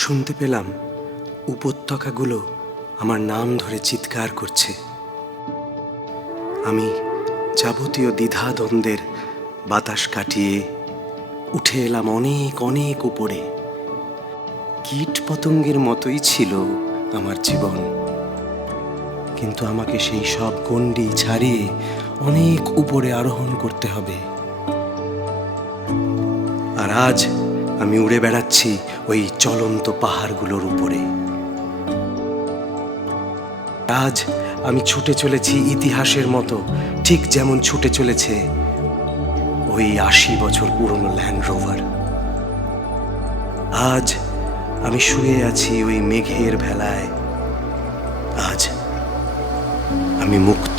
শুনতে পেলাম উপত্যকাগুলো আমার নাম ধরে চিৎকার করছে। আমি যাবতীয় দ্বিধাদ্বন্দ্বের বাতাস কাটিয়ে উঠে এলাম অনেক অনেক উপরে। কীট পতঙ্গের মতোই ছিল আমার জীবন, কিন্তু আমাকে সেই সব গণ্ডি ছাড়িয়ে অনেক উপরে আরোহণ করতে হবে। আর আজ আমি উড়ে বেড়াচ্ছি ওই চলন্ত পাহাড়গুলোর উপরে। আজ আমি ছুটে চলেছি ইতিহাসের মতো, ঠিক যেমন ছুটে চলেছে ওই ৮০ বছর পুরনো ল্যান্ড রোভার। আজ আমি শুয়ে আছি ওই মেঘের ভেলায়। আজ আমি মুক্ত।